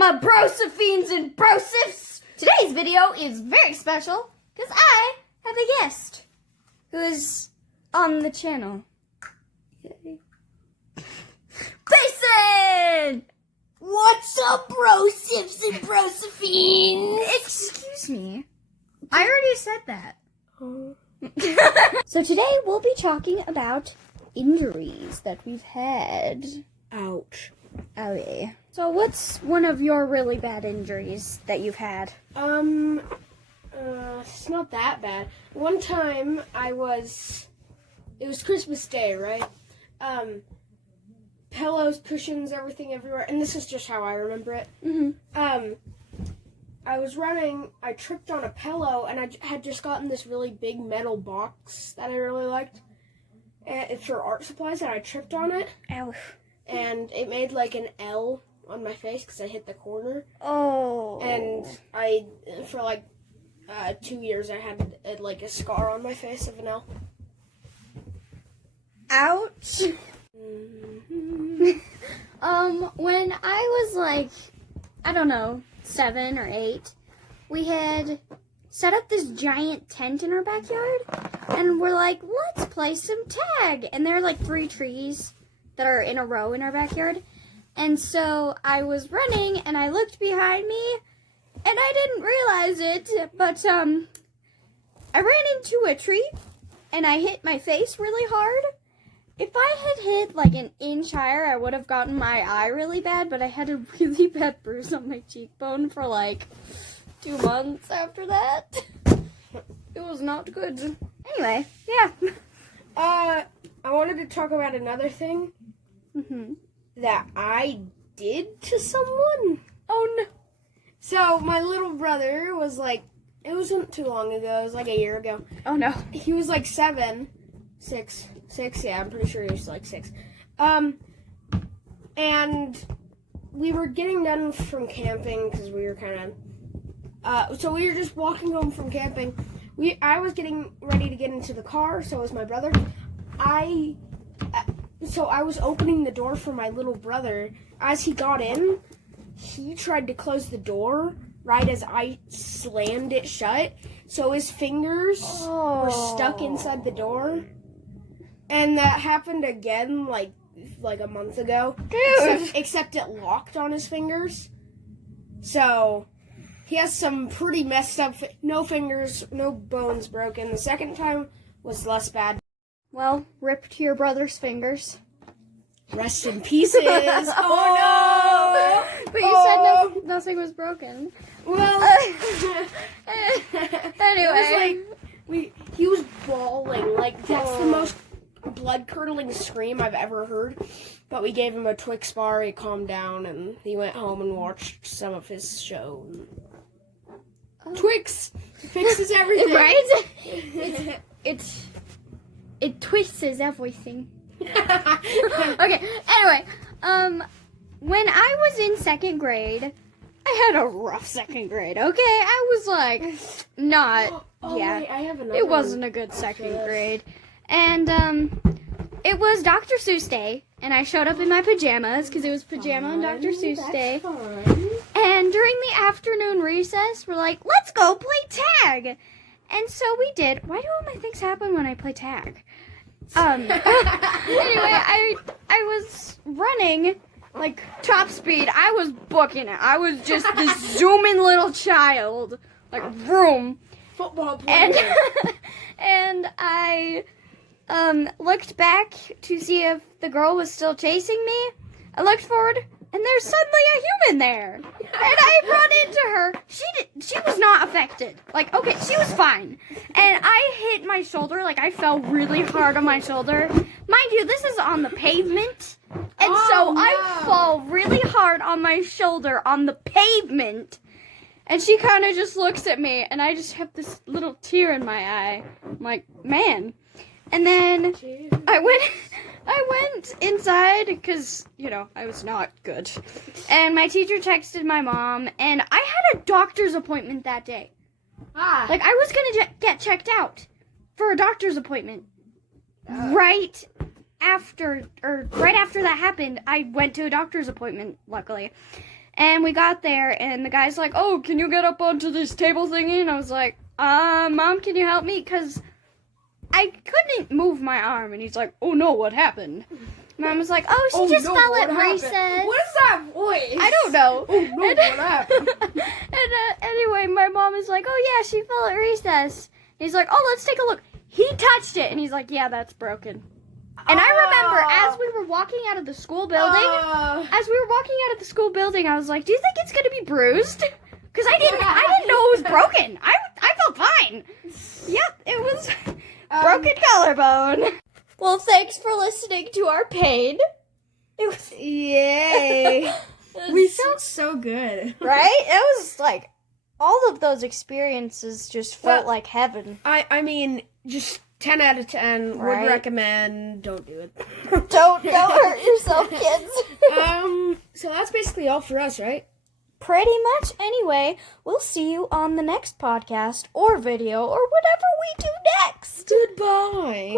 my brosophines and brosifs? Today's video is very special because I have a guest who is on the channel. Yay. Payson! What's up, brosifs and brosophines? Excuse me. I already said that. So today we'll be talking about injuries that we've had. Ouch. Owie. So what's one of your really bad injuries that you've had? It's not that bad. One time it was Christmas Day, right? Pillows, cushions, everything everywhere, and this is just how I remember it. Mm-hmm. I was running, I tripped on a pillow, and I had just gotten this really big metal box that I really liked. And it's for art supplies, and I tripped on it. Ow. And it made like an L on my face because I hit the corner. Oh. And for like 2 years, I had like a scar on my face of an L. Ouch. When I was like, I don't know, 7 or 8, we had set up this giant tent in our backyard, and we're like, let's play some tag. And there are like 3 trees that are in a row in our backyard. And so I was running, and I looked behind me, and I didn't realize it, but I ran into a tree, and I hit my face really hard. If I had hit like an inch higher, I would have gotten my eye really bad, but I had a really bad bruise on my cheekbone for like 2 months after that. It was not good. Anyway, yeah. I wanted to talk about another thing that I did to someone. Oh no. So my little brother was like, it wasn't too long ago, it was like a year ago. Oh no. He was like 6, yeah, I'm pretty sure he was like 6. And we were getting done from camping because we were kind of, so we were just walking home from camping. I was getting ready to get into the car, so was my brother. So I was opening the door for my little brother. As he got in, he tried to close the door right as I slammed it shut. So his fingers were stuck inside the door. And that happened again, like a month ago. Dude! Except it locked on his fingers. So, he has some pretty messed up, no fingers, no bones broken. The second time was less bad. Well, rip to your brother's fingers. Rest in pieces. Oh no! But you said nothing was broken. Well, anyway. it was like, he was bawling. Like, that's the most blood-curdling scream I've ever heard. But we gave him a Twix bar, he calmed down, and he went home and watched some of his show. Twix fixes everything. Right? It twists everything. Okay, anyway, when I was in 2nd grade, I had a rough 2nd grade, okay? I was like, not, Wait, I have another it wasn't a good 2nd grade. And, it was Dr. Seuss Day, and I showed up in my pajamas, because it was pajama and Dr. Seuss Day. Fun. And during the afternoon recess, we're like, let's go play tag! And so we did. Why do all my things happen when I play tag? Anyway, I was running, like, top speed. I was booking it. I was just this zooming little child. Like, vroom. Football player. And I looked back to see if the girl was still chasing me. I looked forward, and there's suddenly a human there. And I run into her. She was not affected. Like, okay, she was fine. And I hit my shoulder, like I fell really hard on my shoulder. Mind you, this is on the pavement. And I fall really hard on my shoulder on the pavement. And she kind of just looks at me, and I just have this little tear in my eye. I'm like, man. And then I went inside because, I was not good. And my teacher texted my mom, and I had a doctor's appointment that day. Like, I was going to get checked out for a doctor's appointment. Right after that happened, I went to a doctor's appointment, luckily. And we got there, and the guy's like, oh, can you get up onto this table thingy? And I was like, Mom, can you help me? Because I couldn't move my arm. And he's like, oh, no, what happened? Mom was like, oh, she just fell at recess. What is that voice? I don't know. Oh, no, what happened? And anyway, my mom is like, oh, yeah, she fell at recess. He's like, oh, let's take a look. He touched it. And he's like, yeah, that's broken. And I remember as we were walking out of the school building, I was like, do you think it's going to be bruised? Because I didn't know it was broken. I felt fine. Yep, it was broken collarbone. Well, thanks for listening to our pain. It was Yay. We felt so good. Right? It was like, all of those experiences just felt like heaven. I mean, just 10 out of 10. Right? Would recommend. Don't do it. Don't hurt yourself, kids. So that's basically all for us, right? Pretty much. Anyway, we'll see you on the next podcast or video or whatever we do next. Goodbye.